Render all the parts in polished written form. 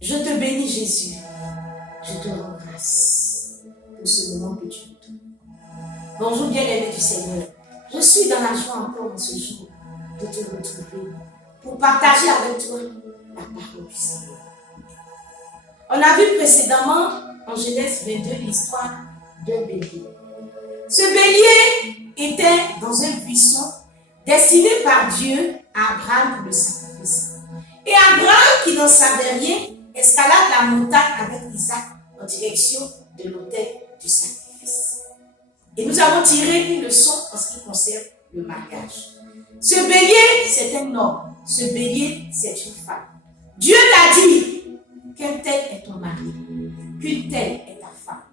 Je te bénis, Jésus. Je te rends grâce pour ce moment que tu me donnes. Bonjour, bien-aimé du Seigneur. Je suis dans la joie encore en ce jour de te retrouver pour partager avec toi la parole du Seigneur. On a vu précédemment en Genèse 22 l'histoire d'un bélier. Ce bélier était dans un buisson destiné par Dieu à Abraham pour le sacrifice. Et Abraham, qui n'en savait rien, escalade la montagne avec Isaac en direction de l'autel du sacrifice. Et nous avons tiré une leçon en ce qui concerne le mariage. Ce bélier, c'est un homme. Ce bélier, c'est une femme. Dieu t'a dit qu'un tel est ton mari, qu'une telle est ta femme.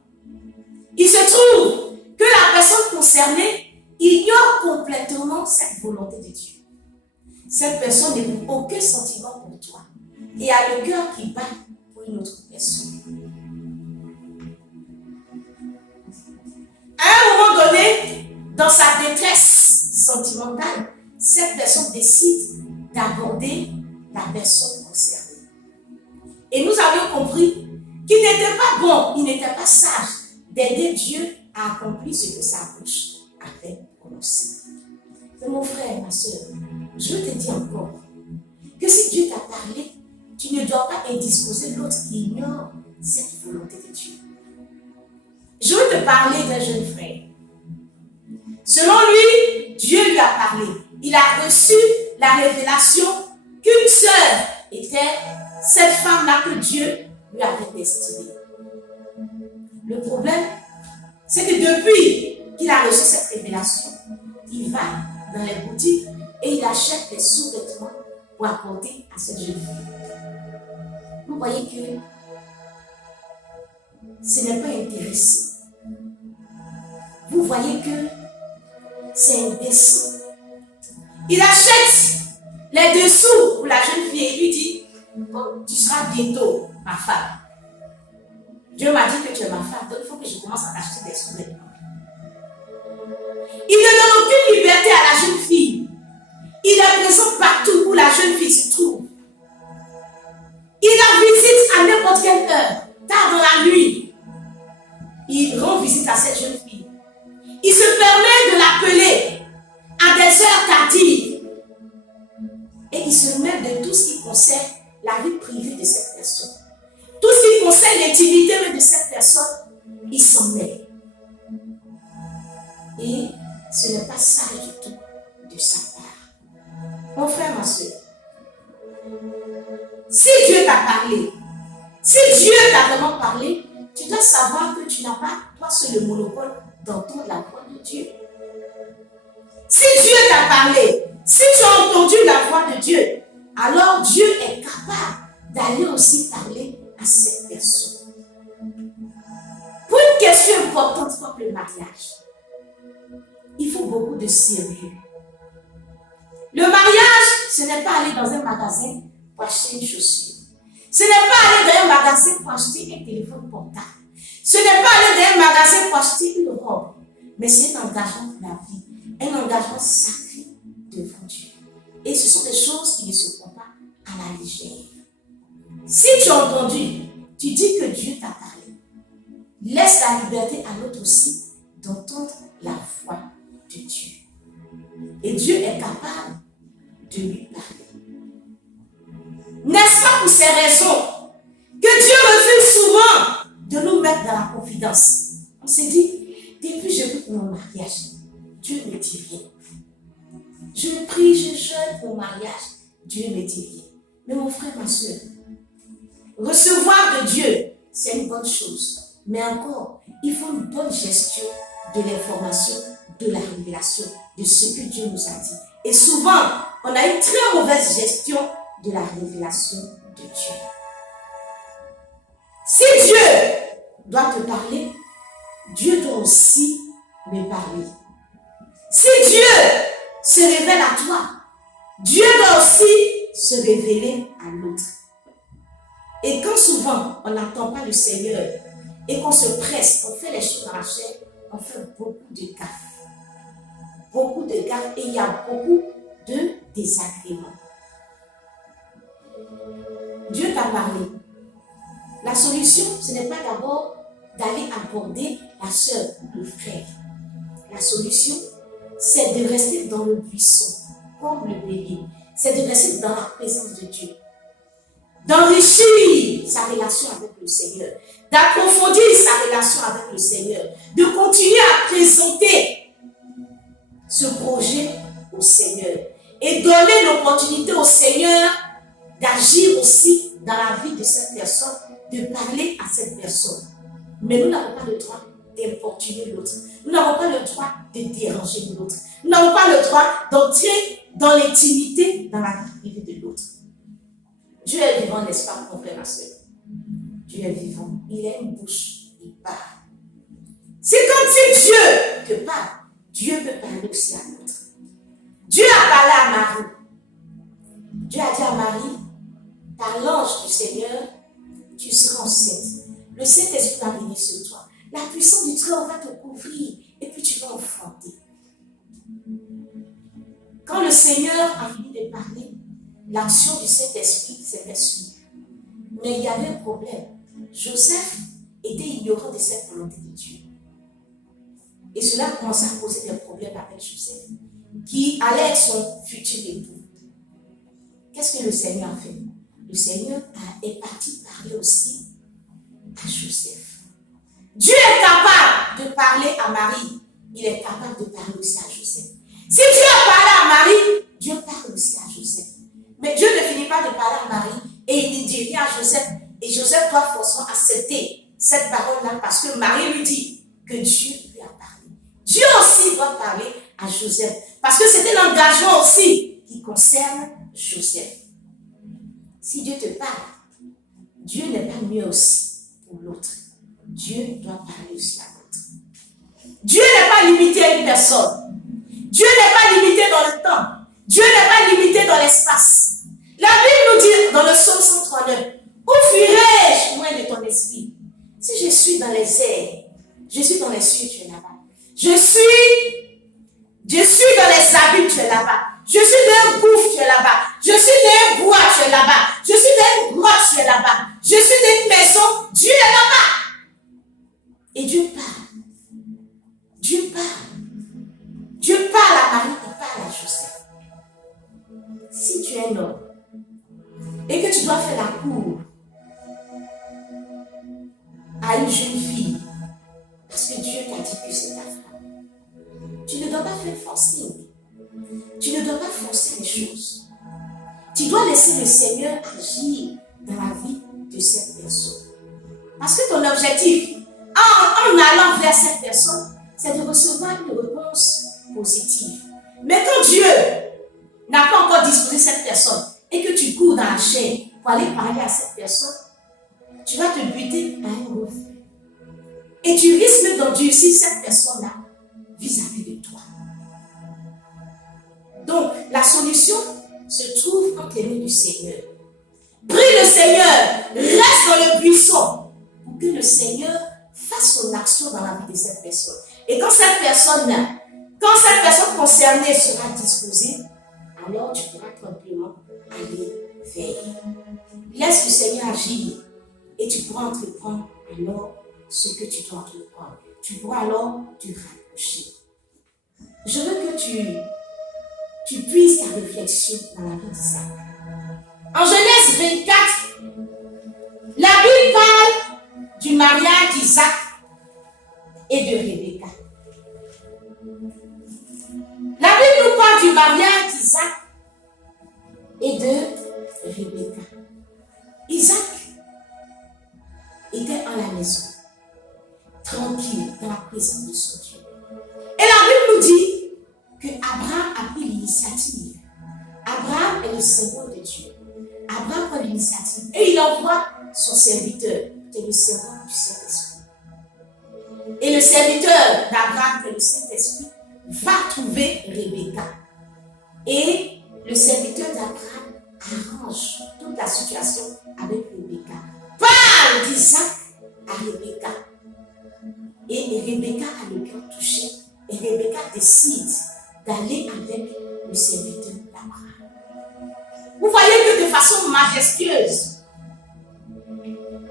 Il se trouve que la personne concernée ignore complètement cette volonté de Dieu. Cette personne n'éprouve aucun sentiment pour toi et a le cœur qui bat pour une autre personne. À un moment donné, dans sa détresse sentimentale, cette personne décide d'aborder la personne concernée. Et nous avions compris qu'il n'était pas bon, il n'était pas sage d'aider Dieu à accomplir ce que sa bouche avait prononcé. Mais mon frère, ma soeur, je veux te dire encore que si Dieu t'a parlé, tu ne dois pas indisposer l'autre qui ignore cette volonté de Dieu. Je veux te parler d'un jeune frère. Selon lui, Dieu lui a parlé. Il a reçu la révélation qu'une sœur était cette femme-là que Dieu lui avait destinée. Le problème, c'est que depuis qu'il a reçu cette révélation, il va dans les boutiques et il achète des sous-vêtements pour apporter à cette jeune fille. Vous voyez que ce n'est pas intéressant. Vous voyez que c'est indécent. Il achète les dessous pour la jeune fille et lui dit oh, tu seras bientôt ma femme. Dieu m'a dit que tu es ma femme, donc il faut que je commence à t'acheter des sous-vêtements. Il ne donne aucune liberté à la jeune fille. Il est présent partout où la jeune fille se trouve. Il la visite à n'importe quelle heure, tard dans la nuit. Il rend visite à cette jeune fille. Il se permet de l'appeler à des heures tardives. Et il se mêle de tout ce qui concerne la vie privée de cette personne. Tout ce qui concerne l'intimité de cette personne, il s'en mêle. Et ce n'est pas sage du tout de sa part. Mon frère, ma soeur, si Dieu t'a parlé, si Dieu t'a vraiment parlé, tu dois savoir que tu n'as pas, toi seul, le monopole d'entendre la voix de Dieu. Si Dieu t'a parlé, si tu as entendu la voix de Dieu, alors Dieu est capable d'aller aussi parler à cette personne. Pour une question importante comme le mariage, il faut beaucoup de sérieux. Le mariage, ce n'est pas aller dans un magasin pour acheter une chaussure. Ce n'est pas aller dans un magasin pour acheter un téléphone portable. Ce n'est pas aller dans un magasin pour acheter une robe. Mais c'est un engagement pour la vie. Un engagement sacré devant Dieu. Et ce sont des choses qui ne se font pas à la légère. Si tu as entendu, tu dis que Dieu t'a parlé. Laisse la liberté à l'autre aussi d'entendre la voix de Dieu. Et Dieu est capable de lui parler. N'est-ce pas pour ces raisons que Dieu refuse souvent de nous mettre dans la confidence? On s'est dit, depuis que je prie pour mon mariage, Dieu ne me dit rien. Je prie, je jeûne pour mon mariage, Dieu ne me dit rien. Mais mon frère, ma soeur, recevoir de Dieu, c'est une bonne chose. Mais encore, il faut une bonne gestion de l'information, de la révélation, de ce que Dieu nous a dit. Et souvent, on a une très mauvaise gestion de la révélation de Dieu. Si Dieu doit te parler, Dieu doit aussi me parler. Si Dieu se révèle à toi, Dieu doit aussi se révéler à l'autre. Et quand souvent on n'entend pas le Seigneur et qu'on se presse, on fait les choses dans la chair, on fait beaucoup de gaffes. Beaucoup de gaffes et il y a beaucoup de désagréments. Dieu t'a parlé. La solution, ce n'est pas d'abord d'aller aborder la sœur ou le frère. La solution, c'est de rester dans le buisson, comme le bébé. C'est de rester dans la présence de Dieu. D'enrichir sa relation avec le Seigneur. D'approfondir sa relation avec le Seigneur. De continuer à présenter ce projet au Seigneur. Et donner l'opportunité au Seigneur d'agir aussi dans la vie de cette personne, de parler à cette personne. Mais nous n'avons pas le droit d'importuner l'autre. Nous n'avons pas le droit de déranger l'autre. Nous n'avons pas le droit d'entrer dans l'intimité, dans la vie privée de l'autre. Dieu est vivant, n'est-ce pas, mon frère, ma soeur? Dieu est vivant. Il a une bouche, il parle. C'est comme si Dieu te parle. Dieu peut parler aussi à l'autre. Dieu a parlé à Marie. Dieu a dit à Marie, par l'ange du Seigneur, tu seras enceinte. Le Saint-Esprit va venir sur toi. La puissance du Très-Haut va te couvrir et puis tu vas enfanter. Quand le Seigneur a fini de parler, l'action du Saint-Esprit s'est fait suivre. Mais il y avait un problème. Joseph était ignorant de cette volonté de Dieu. Et cela commençait à poser des problèmes avec Joseph, qui allait être son futur époux. Qu'est-ce que le Seigneur a fait? Le Seigneur est parti parler aussi à Joseph. Dieu est capable de parler à Marie. Il est capable de parler aussi à Joseph. Si Dieu a parlé à Marie, Dieu parle aussi à Joseph. Mais Dieu ne finit pas de parler à Marie et il ne dit rien à Joseph. Et Joseph doit forcément accepter cette parole-là parce que Marie lui dit que Dieu lui a parlé. Dieu aussi doit parler à Joseph parce que c'est un engagement aussi qui concerne Joseph. Si Dieu te parle, Dieu n'est pas mieux aussi pour l'autre. Dieu doit parler aussi à l'autre. Dieu n'est pas limité à une personne. Dieu n'est pas limité dans le temps. Dieu n'est pas limité dans l'espace. La Bible nous dit dans le psaume 139, où fuirai-je loin de ton esprit? Si je suis dans les airs, je suis dans les cieux, tu es là-bas. Je suis dans les abîmes, tu es là-bas. Je suis dans un gouffre, tu es là-bas. Je suis dans un bois, tu es là-bas. Je suis dans une grotte, tu es là-bas. Je suis dans une maison, Dieu est là-bas. Et Dieu parle. Dieu parle. Dieu parle à Marie, il parle à Joseph. Si tu es un homme et que tu dois faire la cour à une jeune fille, parce que Dieu t'a dit que c'est ta femme, tu ne dois pas faire forcing. Tu ne dois pas forcer les choses. Tu dois laisser le Seigneur agir dans la vie de cette personne. Parce que ton objectif, en allant vers cette personne, c'est de recevoir une réponse positive. Mais quand Dieu n'a pas encore disposé cette personne et que tu cours dans la chair pour aller parler à cette personne, tu vas te buter à un refus. Et tu risques d'endurcir cette personne-là vis-à-vis de toi. Donc, la solution se trouve entre les mains du Seigneur. Prie le Seigneur, reste dans le buisson pour que le Seigneur fasse son action dans la vie de cette personne. Et quand cette personne concernée sera disposée, alors tu pourras tranquillement aller vers. Laisse le Seigneur agir et tu pourras entreprendre alors ce que tu dois entreprendre. Tu pourras alors te rapprocher. Je veux que tu puisses ta réflexion dans la vie d'Isaac. En Genèse 24, la Bible parle du mariage d'Isaac et de Rebecca. La Bible nous parle du mariage d'Isaac et de Rebecca. Isaac était à la maison, tranquille, dans la présence de son Dieu. Et la Bible nous dit que Abraham a pris l'initiative. Abraham est le symbole de Dieu. Abraham prend l'initiative et il envoie son serviteur, qui est le servant du Saint-Esprit. Et le serviteur d'Abraham, qui est le Saint-Esprit, va trouver Rebecca. Et le serviteur d'Abraham arrange toute la situation avec Rebecca. Parle d'Isaac à Rebecca. Et Rebecca a le cœur touché. Et Rebecca décide d'aller avec le serviteur d'Abraham. Vous voyez que de façon majestueuse,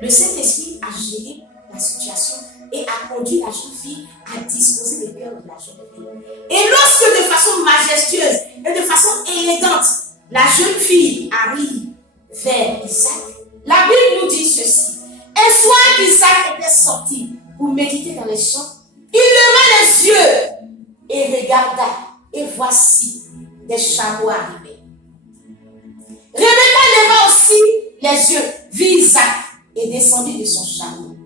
le Saint-Esprit a géré la situation et a conduit la jeune fille à disposer le cœur de la jeune fille. Et lorsque de façon majestueuse et de façon élégante, la jeune fille arrive vers Isaac, la Bible nous dit ceci. Un soir qu'Isaac était sorti pour méditer dans les champs, il leva les yeux et regarda, et voici des chameaux arrivés. Rebecca leva aussi les yeux, vit Isaac et descendit de son chameau.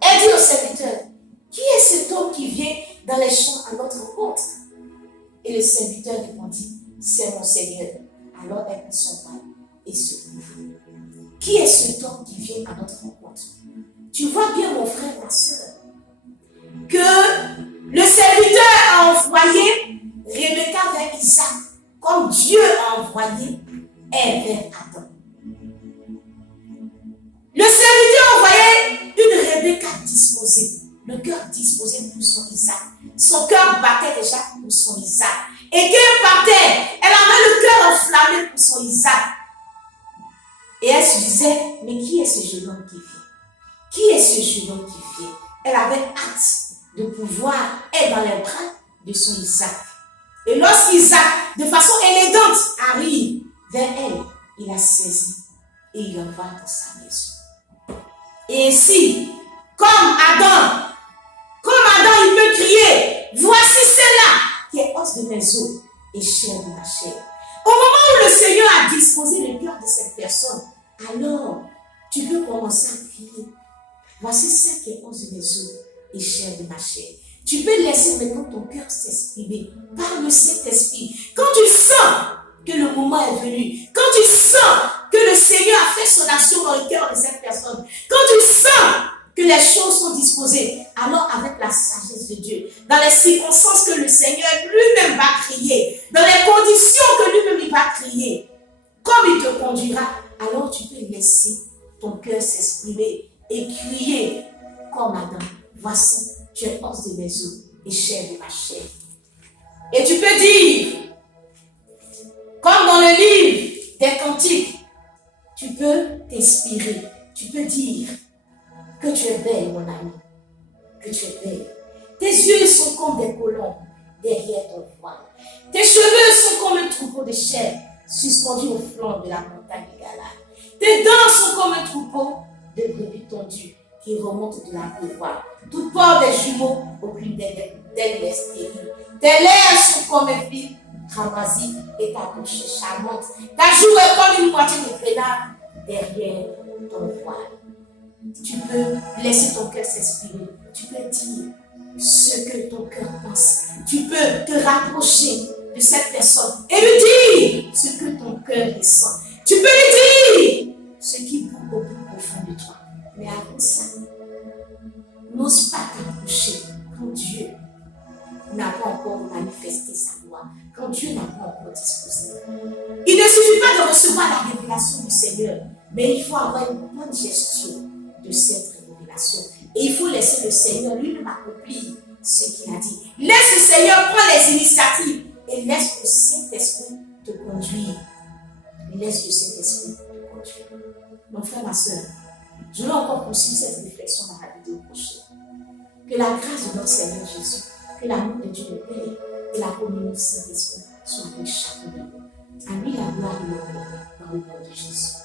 Elle dit au serviteur, qui est cet homme qui vient dans les champs à notre rencontre? Et le serviteur répondit, c'est mon Seigneur. Alors elle prit son pain et se couvrit. Qui est cet homme qui vient à notre rencontre? Tu vois bien, mon frère, ma soeur, que le serviteur a envoyé Rebecca vers Isaac, comme Dieu a envoyé Ève vers Adam. Le serviteur envoyait une Rebecca disposée, le cœur disposé pour son Isaac. Son cœur battait déjà pour son Isaac. Et quand elle partait, elle avait le cœur enflammé pour son Isaac. Et elle se disait, mais qui est ce jeune homme qui vient? Qui est ce jeune homme qui vient? Elle avait hâte de pouvoir être dans les bras de son Isaac. Et lorsqu'Isaac, de façon élégante, arrive vers elle, il la saisit et il l'envoie dans sa maison. Et ainsi, comme Adam, il peut crier, voici celle-là qui est os de mes os et chair de ma chair. Au moment où le Seigneur a disposé le cœur de cette personne, alors tu peux commencer à crier, voici celle qui est os de mes os et chair de ma chair. Tu peux laisser maintenant ton cœur s'exprimer par le Saint-Esprit. Quand tu sens que le moment est venu, quand tu sens que le Seigneur a fait son action dans le cœur de cette personne, quand tu sens que les choses sont disposées, alors avec la sagesse de Dieu, dans les circonstances que le Seigneur lui-même va crier, dans les conditions que lui-même il va crier, comme il te conduira, alors tu peux laisser ton cœur s'exprimer et crier comme Adam. Voici, tu es os de mes os et chair de ma chair. Et tu peux dire, comme dans le livre des Cantiques, tu peux t'inspirer, tu peux dire que tu es belle, mon ami, que tu es belle. Tes yeux sont comme des colombes derrière ton voile. Tes cheveux sont comme un troupeau de chèvres suspendus au flanc de la montagne de Galade. Tes dents sont comme un troupeau de brebis tondues qui remontent de la pouvoir. Tout port des jumeaux, aucune d'elles n'est stérile. Tes lèvres sont comme un fil cramoisi et ta bouche est charmante. Ta joue est comme une moitié de grenade derrière ton voile. Tu peux laisser ton cœur s'exprimer. Tu peux dire ce que ton cœur pense. Tu peux te rapprocher de cette personne et lui dire ce que ton cœur ressent. Tu peux lui dire ce qui bouge au plus profond de toi. Mais avant ça, n'ose pas t'approcher quand Dieu n'a pas encore manifesté sa gloire, quand Dieu n'a pas encore disposé. Il ne suffit pas de recevoir la révélation du Seigneur, mais il faut avoir une bonne gestion de cette révélation. Et il faut laisser le Seigneur lui-même accomplir ce qu'il a dit. Laisse le Seigneur prendre les initiatives et laisse le Saint-Esprit te conduire. Laisse le Saint-Esprit te conduire. Mon frère, ma soeur, je vais encore poursuivre cette réflexion dans la vidéo prochaine. Que la grâce de notre Seigneur Jésus, que l'amour de Dieu le Père et la communion du Saint-Esprit soient avec chacun de nous. À lui la gloire et l'honneur dans le nom de Jésus.